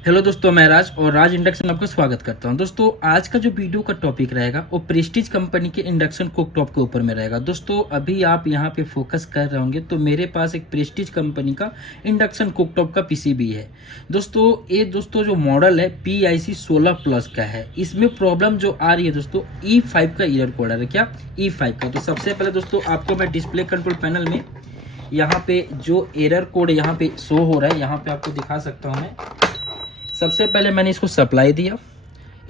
Hello दोस्तों, मैं राज और राज इंडक्शन में आपका स्वागत करता हूं। दोस्तों, आज का जो वीडियो का टॉपिक रहेगा वो प्रेस्टीज कंपनी के इंडक्शन कुकटॉप के ऊपर में रहेगा। दोस्तों, अभी आप यहां पे फोकस कर रहे होंगे तो मेरे पास एक प्रेस्टीज कंपनी का इंडक्शन कुकटॉप का पीसीबी है। दोस्तों जो मॉडल है PIC 16 प्लस का है। इसमें प्रॉब्लम जो आ रही है दोस्तों, E5 का एरर कोड आ रहा है। क्या E5 का? तो सबसे पहले दोस्तों आपको मैं डिस्प्ले कंट्रोल पैनल में यहाँ पे जो एरर कोड यहाँ पे शो हो रहा है, यहाँ पे आपको दिखा सकता हूँ मैं। सबसे पहले मैंने इसको सप्लाई दिया।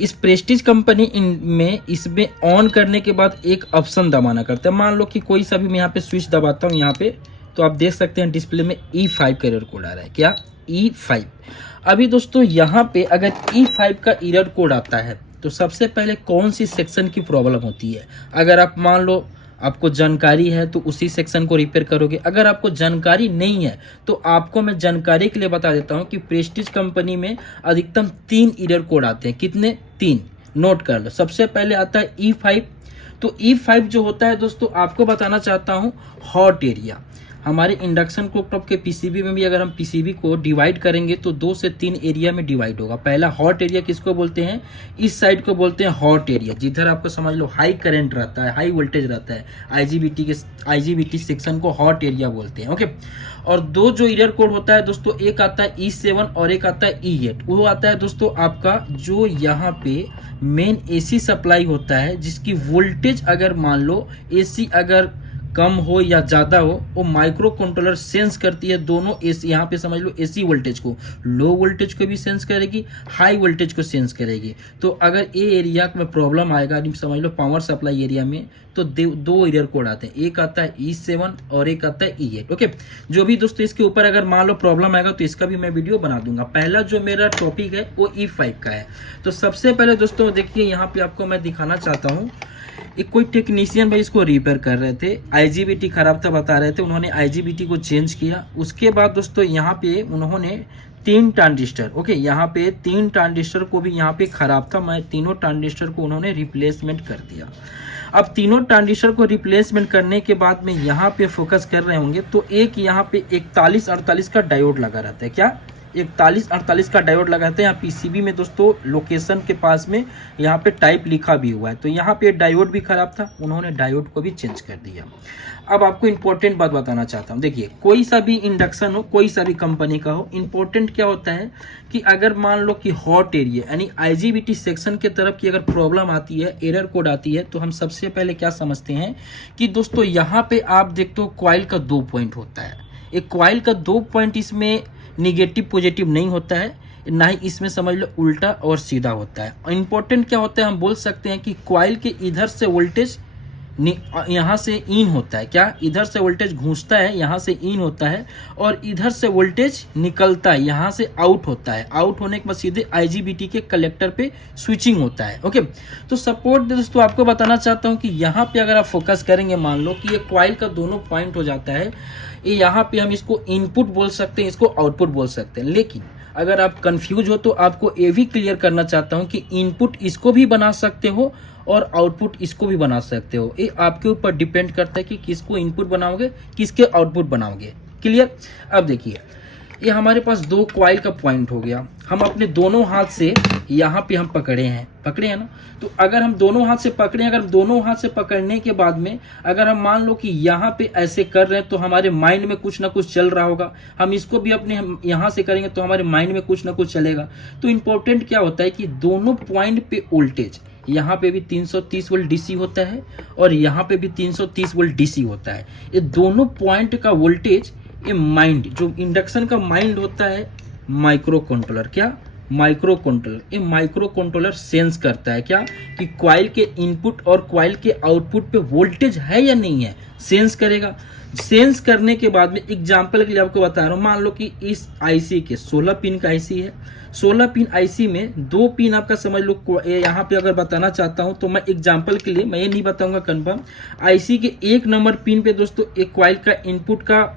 इस प्रेस्टीज कंपनी में इसमें ऑन करने के बाद एक ऑप्शन दबाना करता है। मान लो कि कोई सा भी मैं यहाँ पे स्विच दबाता हूँ यहाँ पे, तो आप देख सकते हैं डिस्प्ले में E5 का एरर कोड आ रहा है। क्या? E5। अभी दोस्तों यहाँ पे अगर E5 का एरर कोड आता है तो सबसे पहले कौन सी सेक्शन की प्रॉब्लम होती है? अगर आप मान लो आपको जानकारी है तो उसी सेक्शन को रिपेयर करोगे। अगर आपको जानकारी नहीं है तो आपको मैं जानकारी के लिए बता देता हूं कि प्रेस्टीज कंपनी में अधिकतम 3 एरर कोड आते हैं। कितने? 3। नोट कर लो। सबसे पहले आता है E5। तो E5 जो होता है दोस्तों, आपको बताना चाहता हूं, हॉट एरिया। हमारे इंडक्शन कुकटॉप के पीसीबी में भी अगर हम पीसीबी को डिवाइड करेंगे तो 2 से 3 एरिया में डिवाइड होगा। पहला हॉट एरिया किसको बोलते हैं? इस साइड को बोलते हैं हॉट एरिया, जिधर आपको समझ लो हाई करंट रहता है, हाई वोल्टेज रहता है। आईजीबीटी सेक्शन को हॉट एरिया बोलते हैं। ओके। और 2 जो एरर कोड होता है दोस्तों, एक आता है E7 और एक आता है E8। वो आता है दोस्तों आपका जो यहाँ पे मेन AC सप्लाई होता है, जिसकी वोल्टेज अगर मान लो AC अगर कम हो या ज़्यादा हो, वो माइक्रो कंट्रोलर सेंस करती है दोनों AC। यहाँ पे समझ लो AC वोल्टेज को, लो वोल्टेज को भी सेंस करेगी, हाई वोल्टेज को सेंस करेगी। तो अगर ये एरिया में प्रॉब्लम आएगा, समझ लो पावर सप्लाई एरिया में, तो 2 एरर कोड आते हैं। एक आता है E7 और एक आता है E8। ओके। जो भी दोस्तों इसके ऊपर अगर मान लो प्रॉब्लम आएगा तो इसका भी मैं वीडियो बना दूंगा। पहला जो मेरा टॉपिक है वो E5 का है। तो सबसे पहले दोस्तों देखिए, यहाँ पे आपको मैं दिखाना चाहता हूँ, एक कोई टेक्नीशियन भाई इसको रिपेयर कर रहे थे। आईजीबीटी खराब था बता रहे थे, उन्होंने आईजीबीटी को चेंज किया। उसके बाद दोस्तों यहाँ पे उन्होंने 3 ट्रांजिस्टर, ओके, यहाँ पे 3 ट्रांजिस्टर को भी यहाँ पे खराब था। मैं तीनों ट्रांजिस्टर को उन्होंने रिप्लेसमेंट कर दिया। अब तीनों ट्रांजिस्टर को रिप्लेसमेंट करने के बाद में यहाँ पे फोकस कर रहे होंगे तो एक यहाँ पे 4148 का डायोड लगा रहता है। क्या? 4148 का डायोड लगाते हैं। यहाँ पीसीबी में दोस्तों लोकेशन के पास में यहाँ पे टाइप लिखा भी हुआ है। तो यहाँ पे डायोड भी खराब था, उन्होंने डायोड को भी चेंज कर दिया। अब आपको इंपॉर्टेंट बात बताना चाहता हूँ। देखिए, कोई सा भी इंडक्शन हो, कोई सा भी कंपनी का हो, इंपॉर्टेंट क्या होता है कि अगर मान लो कि हॉट एरिया यानी आईजीबीटी सेक्शन के तरफ की अगर प्रॉब्लम आती है, एरर कोड आती है, तो हम सबसे पहले क्या समझते हैं कि दोस्तों यहाँ पे आप देखते हो कॉइल का 2 पॉइंट होता है। एक कॉइल का 2 पॉइंट इसमें निगेटिव पॉजिटिव नहीं होता है, ना ही इसमें समझ लो उल्टा और सीधा होता है। इंपॉर्टेंट क्या होता है, हम बोल सकते हैं कि कॉइल के इधर से वोल्टेज यहाँ से इन होता है। क्या? इधर से वोल्टेज घुसता है, यहाँ से इन होता है, और इधर से वोल्टेज निकलता है, यहाँ से आउट होता है। आउट होने के बाद सीधे आईजीबीटी के कलेक्टर पे स्विचिंग होता है। ओके। तो सपोर्ट दोस्तों आपको बताना चाहता हूँ कि यहाँ पे अगर आप फोकस करेंगे, मान लो कि ये कॉइल का दोनों पॉइंट हो जाता है, ये यहाँ पे हम इसको इनपुट बोल सकते हैं, इसको आउटपुट बोल सकते हैं। लेकिन अगर आप कंफ्यूज हो तो आपको ये भी क्लियर करना चाहता हूँ कि इनपुट इसको भी बना सकते हो और आउटपुट इसको भी बना सकते हो। ये आपके ऊपर डिपेंड करता है कि किसको इनपुट बनाओगे, किसके आउटपुट बनाओगे। क्लियर? अब देखिए, ये हमारे पास 2 कॉइल का पॉइंट हो गया। हम अपने दोनों हाथ से यहाँ पे हम पकड़े हैं ना। तो अगर हम दोनों हाथ से पकड़े, अगर दोनों हाथ से पकड़ने के बाद में अगर हम मान लो कि यहाँ पे ऐसे कर रहे हैं तो हमारे माइंड में कुछ ना कुछ चल रहा होगा। हम इसको भी अपने यहाँ से करेंगे तो हमारे माइंड में कुछ ना कुछ चलेगा। तो इम्पोर्टेंट क्या होता है कि दोनों पॉइंट पे वोल्टेज, यहाँ पे भी 330 वोल्ट डीसी होता है और यहाँ पे भी 330 वोल्ट डीसी होता है। ये दोनों पॉइंट का वोल्टेज, ये माइंड, जो इंडक्शन का माइंड होता है, माइक्रो कंट्रोलर, क्या? Micro controller. ये माइक्रो कंट्रोलर सेंस करता है क्या कि कॉइल के इनपुट और कॉइल के आउटपुट पे वोल्टेज है या नहीं है, सेंस करेगा। सेंस करने के बाद में एग्जांपल के लिए आपको बता रहा हूँ, मान लो कि इस आईसी के 16 पिन का आईसी है। 16 पिन आईसी में 2 पिन आपका समझ लो, यहाँ पे अगर बताना चाहता हूँ तो मैं एग्जांपल के लिए, मैं ये नहीं बताऊंगा कंफर्म। आईसी के 1 नंबर पिन पे दोस्तों एक कॉइल का इनपुट का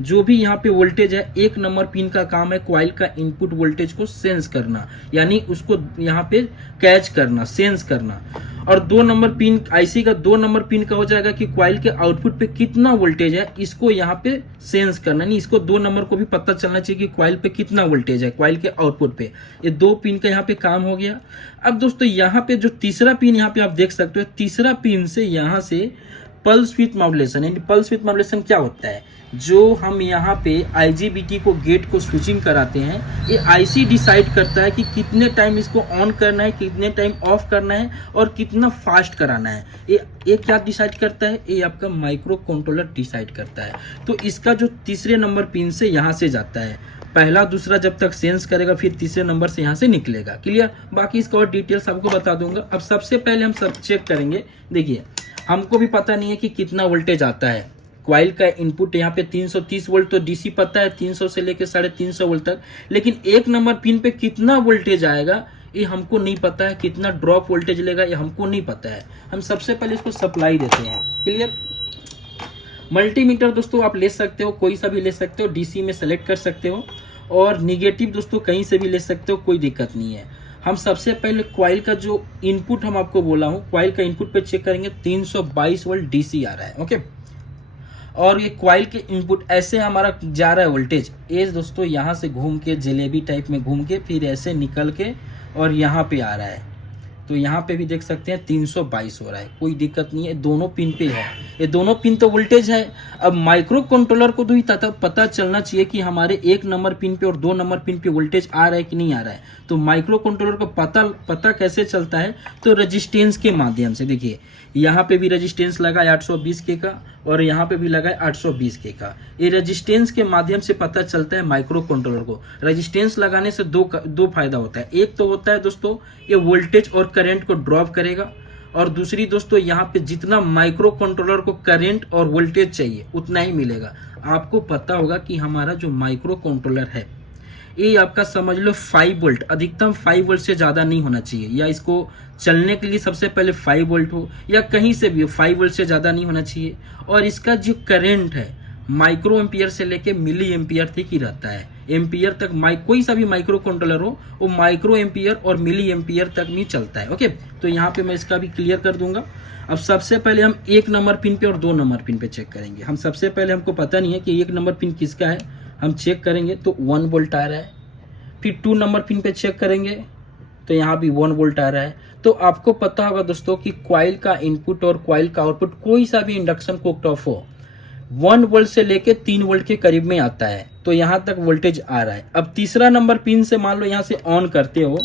जो भी यहाँ पे वोल्टेज है, 1 नंबर पिन का काम है कॉइल का इनपुट वोल्टेज को सेंस करना, यानी उसको यहाँ पे कैच करना, सेंस करना। और 2 नंबर पिन आईसी का 2 नंबर पिन का हो जाएगा कि कॉइल के आउटपुट पे कितना वोल्टेज है, इसको यहाँ पे सेंस करना, नहीं इसको 2 नंबर को भी पता चलना चाहिए कि कॉइल पे कितना वोल्टेज है कॉइल के आउटपुट पे। ये 2 पिन का यहाँ पे काम हो गया। अब दोस्तों यहाँ पे जो तीसरा पिन यहाँ पे आप देख सकते हो, तीसरा पिन से यहाँ से पल्स विथ मॉड्यूलेशन, यानी पल्स विथ मॉड्यूलेशन क्या होता है, जो हम यहाँ पे आईजीबीटी को गेट को स्विचिंग कराते हैं, ये आईसी डिसाइड करता है कि कितने टाइम इसको ऑन करना है, कितने टाइम ऑफ करना है और कितना फास्ट कराना है। ये क्या डिसाइड करता है, ये आपका माइक्रो कंट्रोलर डिसाइड करता है। तो इसका जो तीसरे नंबर पिन से यहाँ से जाता है, पहला दूसरा जब तक सेंस करेगा फिर तीसरे नंबर से यहाँ से निकलेगा। क्लियर, बाकी इसका और डिटेल्स आपको बता दूंगा। अब सबसे पहले हम सब चेक करेंगे। देखिए हमको भी पता नहीं है कि कितना वोल्टेज आता है, कॉइल का इनपुट यहाँ पे 330 वोल्ट तो डीसी पता है 300 से लेकर 350 वोल्ट तक, लेकिन एक नंबर पिन पे कितना वोल्टेज आएगा ये हमको नहीं पता है, कितना ड्रॉप वोल्टेज लेगा ये हमको नहीं पता है। हम सबसे पहले इसको सप्लाई देते हैं। क्लियर, मल्टीमीटर दोस्तों आप ले सकते हो, कोई सा भी ले सकते हो, डीसी में सेलेक्ट कर सकते हो और निगेटिव दोस्तों कहीं से भी ले सकते हो, कोई दिक्कत नहीं है। हम सबसे पहले कॉइल का जो इनपुट हम आपको बोला हूं, कॉइल का इनपुट पे चेक करेंगे 322 वोल्ट डीसी आ रहा है। ओके, और ये कॉइल के इनपुट ऐसे हमारा जा रहा है वोल्टेज, ये दोस्तों यहाँ से घूम के जलेबी टाइप में घूम के फिर ऐसे निकल के और यहाँ पे आ रहा है। तो यहाँ पे भी देख सकते हैं 322 हो रहा है, कोई दिक्कत नहीं है, दोनों पिन पे है, ये दोनों पिन तो वोल्टेज है। अब माइक्रो कंट्रोलर को तो ही पता चलना चाहिए कि हमारे 1 नंबर पिन पे और 2 नंबर पिन पे वोल्टेज आ रहा है कि नहीं आ रहा है। तो माइक्रो कंट्रोलर को पता कैसे चलता है, तो रेजिस्टेंस के माध्यम से। देखिए यहाँ पे भी रेजिस्टेंस लगा है 820 के का और यहाँ पे भी लगा है 820 के का। ये रेजिस्टेंस के माध्यम से पता चलता है माइक्रो कंट्रोलर को। रेजिस्टेंस लगाने से दो फायदा होता है। एक तो होता है दोस्तों ये वोल्टेज और करंट को ड्रॉप करेगा, और दूसरी दोस्तों यहाँ पे जितना माइक्रो कंट्रोलर को करंट और वोल्टेज चाहिए उतना ही मिलेगा। आपको पता होगा कि हमारा जो माइक्रो कंट्रोलर है ये आपका समझ लो 5 वोल्ट, अधिकतम 5 वोल्ट से ज़्यादा नहीं होना चाहिए, या इसको चलने के लिए सबसे पहले 5 वोल्ट हो या कहीं से भी 5 वोल्ट से ज़्यादा नहीं होना चाहिए। और इसका जो करंट है माइक्रो एम्पियर से लेके मिली एम्पियर तक ही रहता है। एम्पियर तक कोई सा भी माइक्रो कंट्रोलर हो वो माइक्रो एम्पियर और मिली एम्पियर तक नहीं चलता है। ओके, तो यहाँ पे मैं इसका भी क्लियर कर दूंगा। अब सबसे पहले हम 1 नंबर पिन पे और 2 नंबर पिन पे चेक करेंगे। हम सबसे पहले, हमको पता नहीं है कि 1 नंबर पिन किसका है, हम चेक करेंगे तो 1 वोल्ट आ रहा है। फिर 2 नंबर पिन पे चेक करेंगे तो यहाँ भी 1 वोल्ट आ रहा है। तो आपको पता होगा दोस्तों कि कॉइल का इनपुट और कॉइल का आउटपुट कोई सा भी इंडक्शन कुकटॉफ हो 1 वोल्ट से लेके 3 वोल्ट के करीब में आता है। तो यहाँ तक वोल्टेज आ रहा है। अब तीसरा नंबर पिन से मान लो यहाँ से ऑन करते हो,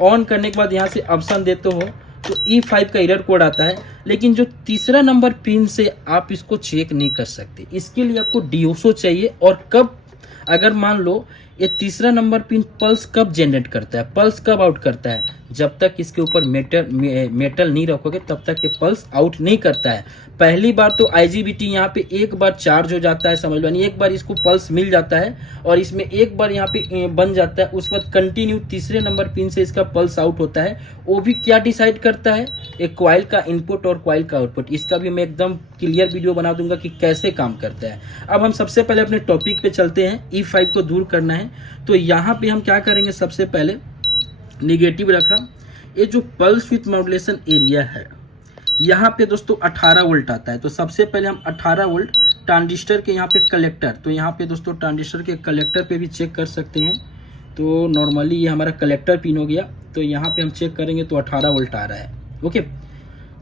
ऑन करने के बाद यहाँ से ऑप्शन देते हो तो E5 का एरर कोड आता है, लेकिन जो तीसरा नंबर पिन से आप इसको चेक नहीं कर सकते। इसके लिए आपको DOSO चाहिए। और कब, अगर मान लो ये तीसरा नंबर पिन पल्स कब जनरेट करता है, पल्स कब आउट करता है, जब तक इसके ऊपर मेटल नहीं रखोगे तब तक ये पल्स आउट नहीं करता है। पहली बार तो आईजीबीटी यहाँ पे एक बार चार्ज हो जाता है, समझ लो, यानी एक बार इसको पल्स मिल जाता है और इसमें एक बार यहाँ पे बन जाता है, उसके बाद कंटिन्यू तीसरे नंबर पिन से इसका पल्स आउट होता है। वो भी क्या डिसाइड करता है, एक कॉइल का इनपुट और कॉइल का आउटपुट। इसका भी मैं एकदम क्लियर वीडियो बना दूंगा कि कैसे काम करता है। अब हम सबसे पहले अपने टॉपिक पे चलते हैं। E5 को दूर करना है तो यहाँ पे हम क्या करेंगे, सबसे पहले निगेटिव रखा, ये जो पल्स विथ मॉड्यूलेशन एरिया है यहाँ पे दोस्तों 18 वोल्ट आता है। तो सबसे पहले हम 18 वोल्ट ट्रांजिस्टर के यहाँ पे कलेक्टर, तो यहाँ पे दोस्तों ट्रांजिस्टर के कलेक्टर पे भी चेक कर सकते हैं। तो नॉर्मली ये हमारा कलेक्टर पिन हो गया, तो यहाँ पे हम चेक करेंगे तो 18 वोल्ट आ रहा है। ओके,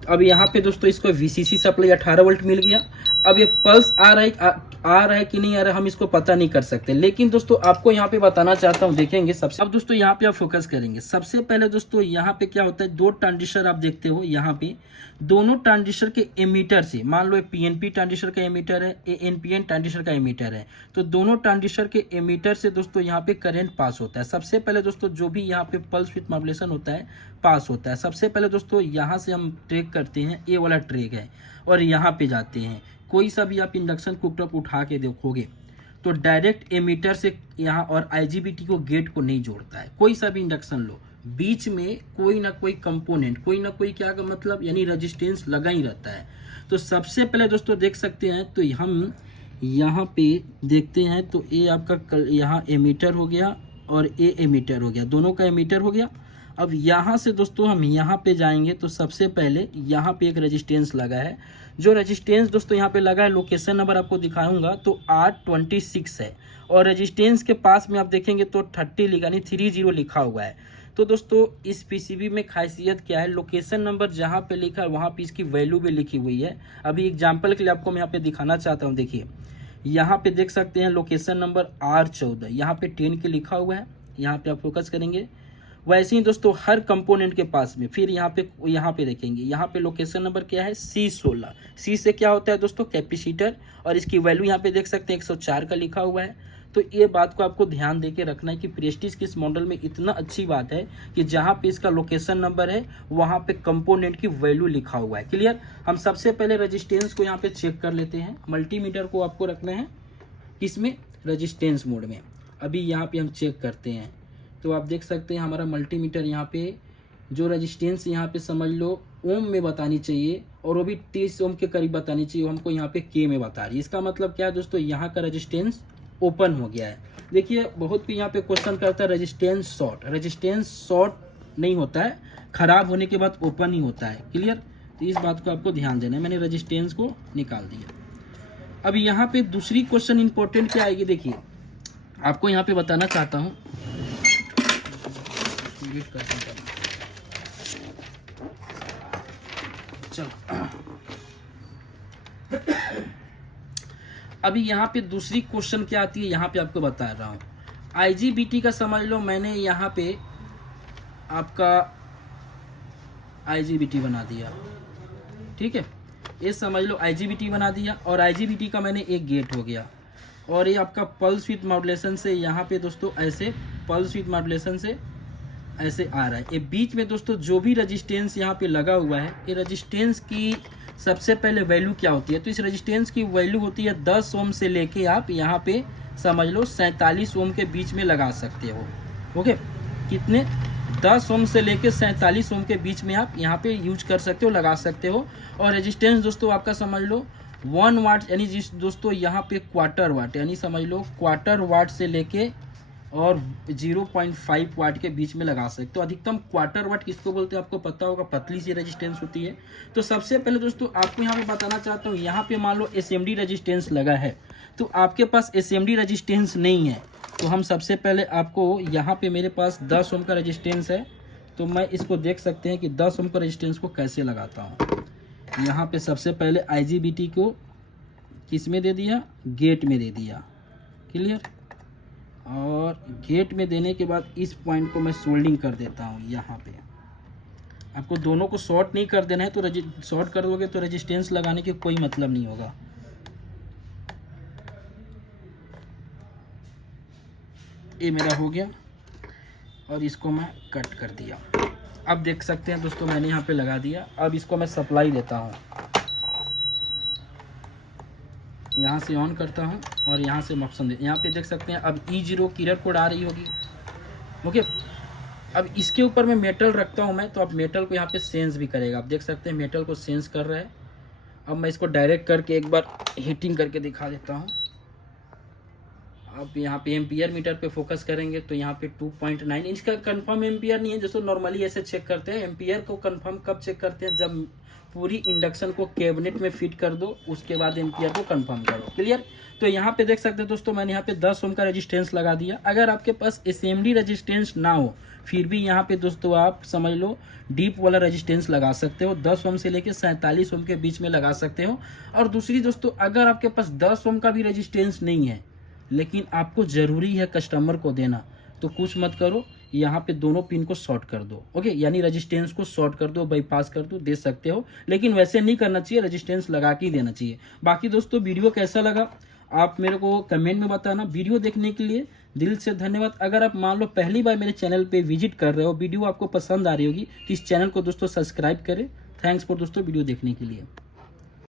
अब यहाँ पे दोस्तों इसको VCC सप्लाई 18 वोल्ट मिल गया। अब ये पल्स आ रहा है कि नहीं आ रहा है हम इसको पता नहीं कर सकते, लेकिन दोस्तों आपको यहाँ पे बताना चाहता हूँ, देखेंगे सबसे। अब दोस्तों यहाँ पे आप फोकस करेंगे। सबसे पहले दोस्तों यहाँ पे क्या होता है, 2 ट्रांजिस्टर आप देखते हो यहाँ पे, दोनों ट्रांजिस्टर के एमीटर से, मान लो PNP ट्रांजिस्टर का एमीटर है, NPN ट्रांजिस्टर का एमीटर है, तो दोनों ट्रांजिस्टर के एमीटर से दोस्तों यहाँ पे करंट पास होता है। सबसे पहले दोस्तों जो भी यहाँ पे पल्स विथ मॉड्यूलेशन होता है पास होता है। सबसे पहले दोस्तों यहाँ से हम ट्रैक करते हैं, ये वाला ट्रैक है, और यहाँ पे जाते हैं। कोई सा भी आप इंडक्शन कुकटॉप उठा के देखोगे तो डायरेक्ट एमीटर से यहाँ और IGBT को गेट को नहीं जोड़ता है। कोई सा भी इंडक्शन लो, बीच में कोई ना कोई कंपोनेंट, कोई ना कोई क्या का मतलब यानी रेजिस्टेंस लगा ही रहता है। तो सबसे पहले दोस्तों देख सकते हैं, तो हम यहाँ पे देखते हैं तो ये आपका यहाँ एमीटर हो गया और ये एमीटर हो गया, दोनों का एमीटर हो गया। अब यहाँ से दोस्तों हम यहाँ पे जाएंगे तो सबसे पहले यहाँ पे एक रेजिस्टेंस लगा है। जो रेजिस्टेंस दोस्तों यहाँ पे लगा है, लोकेशन नंबर आपको दिखाऊंगा तो 826 है, और रेजिस्टेंस के पास में आप देखेंगे तो 30 यानी 30 लिखा हुआ है। तो दोस्तों इस पीसीबी में खासियत क्या है, लोकेशन नंबर जहाँ पे लिखा है वहाँ पे इसकी वैल्यू भी लिखी हुई है। अभी एग्जाम्पल के लिए आपको मैं यहाँ पे दिखाना चाहता हूँ। देखिए यहाँ पे देख सकते हैं लोकेशन नंबर R14, यहाँ पे 10 के लिखा हुआ है। यहाँ पे आप फोकस करेंगे। वैसे ही दोस्तों हर कंपोनेंट के पास में फिर यहाँ पे देखेंगे, यहाँ पे लोकेशन नंबर क्या है C16। C से क्या होता है दोस्तों, कैपेसिटर, और इसकी वैल्यू यहाँ पे देख सकते हैं 104 का लिखा हुआ है। तो ये बात को आपको ध्यान देके रखना है कि प्रेस्टीज के इस मॉडल में इतना अच्छी बात है कि जहाँ पे इसका लोकेशन नंबर है वहाँ पे कंपोनेंट की वैल्यू लिखा हुआ है। क्लियर। हम सबसे पहले रेजिस्टेंस को यहाँ पे चेक कर लेते हैं। मल्टीमीटर को आपको रखना है किसमें, रेजिस्टेंस मोड में। अभी यहाँ पे हम चेक करते हैं तो आप देख सकते हैं हमारा मल्टीमीटर यहाँ पे जो रेजिस्टेंस यहाँ पे समझ लो ओम में बतानी चाहिए, और वो भी 30 ओम के करीब बतानी चाहिए, हमको यहाँ पे के में बता रही है। इसका मतलब क्या है दोस्तों, यहाँ का रेजिस्टेंस ओपन हो गया है। देखिए बहुत भी यहाँ पे क्वेश्चन करता है रेजिस्टेंस शॉर्ट। रेजिस्टेंस शॉर्ट नहीं होता है, खराब होने के बाद ओपन ही होता है। क्लियर। तो इस बात को आपको ध्यान देना है। मैंने रेजिस्टेंस को निकाल दिया। अब यहाँ पे दूसरी क्वेश्चन इंपॉर्टेंट क्या आएगी, देखिए आपको यहाँ पे बताना चाहता हूँ। चलो अभी यहाँ पे दूसरी क्वेश्चन क्या आती है, यहाँ पे आपको बता रहा हूँ। IGBT का समझ लो, मैंने यहाँ पे आपका IGBT बना दिया। ठीक है, ये समझ लो IGBT बना दिया, और IGBT का मैंने एक गेट हो गया, और ये आपका पल्स विथ मॉड्यूलेशन से यहाँ पे दोस्तों ऐसे पल्स विथ मॉड्यूलेशन से ऐसे आ रहा है। ये बीच में दोस्तों जो भी रेजिस्टेंस यहाँ पे लगा हुआ है, ये रेजिस्टेंस की सबसे पहले वैल्यू क्या होती है, तो इस रेजिस्टेंस की वैल्यू होती है 10 ओम से लेके आप यहाँ पे समझ लो 47 ओम के बीच में लगा सकते हो। ओके, कितने, 10 ओम से लेके 47 ओम के बीच में आप यहाँ पे यूज कर सकते हो, लगा सकते हो। और रेजिस्टेंस दोस्तों आपका समझ लो 1 वाट, यानी जिस दोस्तों यहाँ पे क्वार्टर वाट, यानी समझ लो क्वार्टर वाट से लेके और 0.5 वाट के बीच में लगा सकते हो। अधिकतम क्वार्टर वाट किसको बोलते हैं आपको पता होगा, पतली सी रेजिस्टेंस होती है। तो सबसे पहले दोस्तों आपको यहाँ पे बताना चाहता हूँ, यहाँ पे मान लो SMD रेजिस्टेंस लगा है, तो आपके पास SMD रेजिस्टेंस नहीं है, तो हम सबसे पहले आपको यहाँ पे मेरे पास 10 ओम का रेजिस्टेंस है, तो मैं इसको देख सकते हैं कि 10 ओम का रेजिस्टेंस को कैसे लगाता हूँ। यहाँ पे सबसे पहले IGBT को किस में दे दिया, गेट में दे दिया। क्लियर। और गेट में देने के बाद इस पॉइंट को मैं सोल्डिंग कर देता हूँ। यहाँ पे आपको दोनों को शॉर्ट नहीं कर देना है, तो शॉर्ट कर दोगे तो रेजिस्टेंस लगाने के कोई मतलब नहीं होगा। ये मेरा हो गया, और इसको मैं कट कर दिया। अब देख सकते हैं दोस्तों मैंने यहाँ पे लगा दिया। अब इसको मैं सप्लाई देता हूँ, यहाँ से ऑन करता हूँ और यहाँ से ऑप्शन दे, यहाँ पे देख सकते हैं अब E0 की एरर कोड आ रही होगी। ओके, अब इसके ऊपर मैं मेटल रखता हूँ मैं, तो अब मेटल को यहाँ पे सेंस भी करेगा। आप देख सकते हैं मेटल को सेंस कर रहा है। अब मैं इसको डायरेक्ट करके एक बार हीटिंग करके दिखा देता हूँ। अब यहाँ पे एम्पियर मीटर पे फोकस करेंगे तो यहाँ पे 2.9, इसका कंफर्म एम्पियर नहीं है। जैसे नॉर्मली ऐसे चेक करते हैं, एम्पियर को कंफर्म कब चेक करते हैं, जब पूरी इंडक्शन को कैबिनेट में फिट कर दो, उसके बाद एम्पियर को कंफर्म करो। क्लियर। तो यहाँ पे देख सकते हैं दोस्तों मैंने यहाँ पे 10 ओम का रेजिस्टेंस लगा दिया। अगर आपके पास SMD रेजिस्टेंस ना हो फिर भी यहाँ पे दोस्तों आप समझ लो डीप वाला रेजिस्टेंस लगा सकते हो, 10 ओम से लेके 47 ओम के बीच में लगा सकते हो। और दूसरी दोस्तों अगर आपके पास 10 ओम का भी रेजिस्टेंस नहीं है लेकिन आपको ज़रूरी है कस्टमर को देना, तो कुछ मत करो, यहाँ पे दोनों पिन को शॉर्ट कर दो। ओके, यानी रेजिस्टेंस को शॉर्ट कर दो, बाईपास कर दो, दे सकते हो, लेकिन वैसे नहीं करना चाहिए, रेजिस्टेंस लगा के ही देना चाहिए। बाकी दोस्तों वीडियो कैसा लगा आप मेरे को कमेंट में बताना। वीडियो देखने के लिए दिल से धन्यवाद। अगर आप मान लो पहली बार मेरे चैनल पे विजिट कर रहे हो, वीडियो आपको पसंद आ रही होगी, तो इस चैनल को दोस्तों सब्सक्राइब करें। थैंक्स फॉर दोस्तों वीडियो देखने के लिए।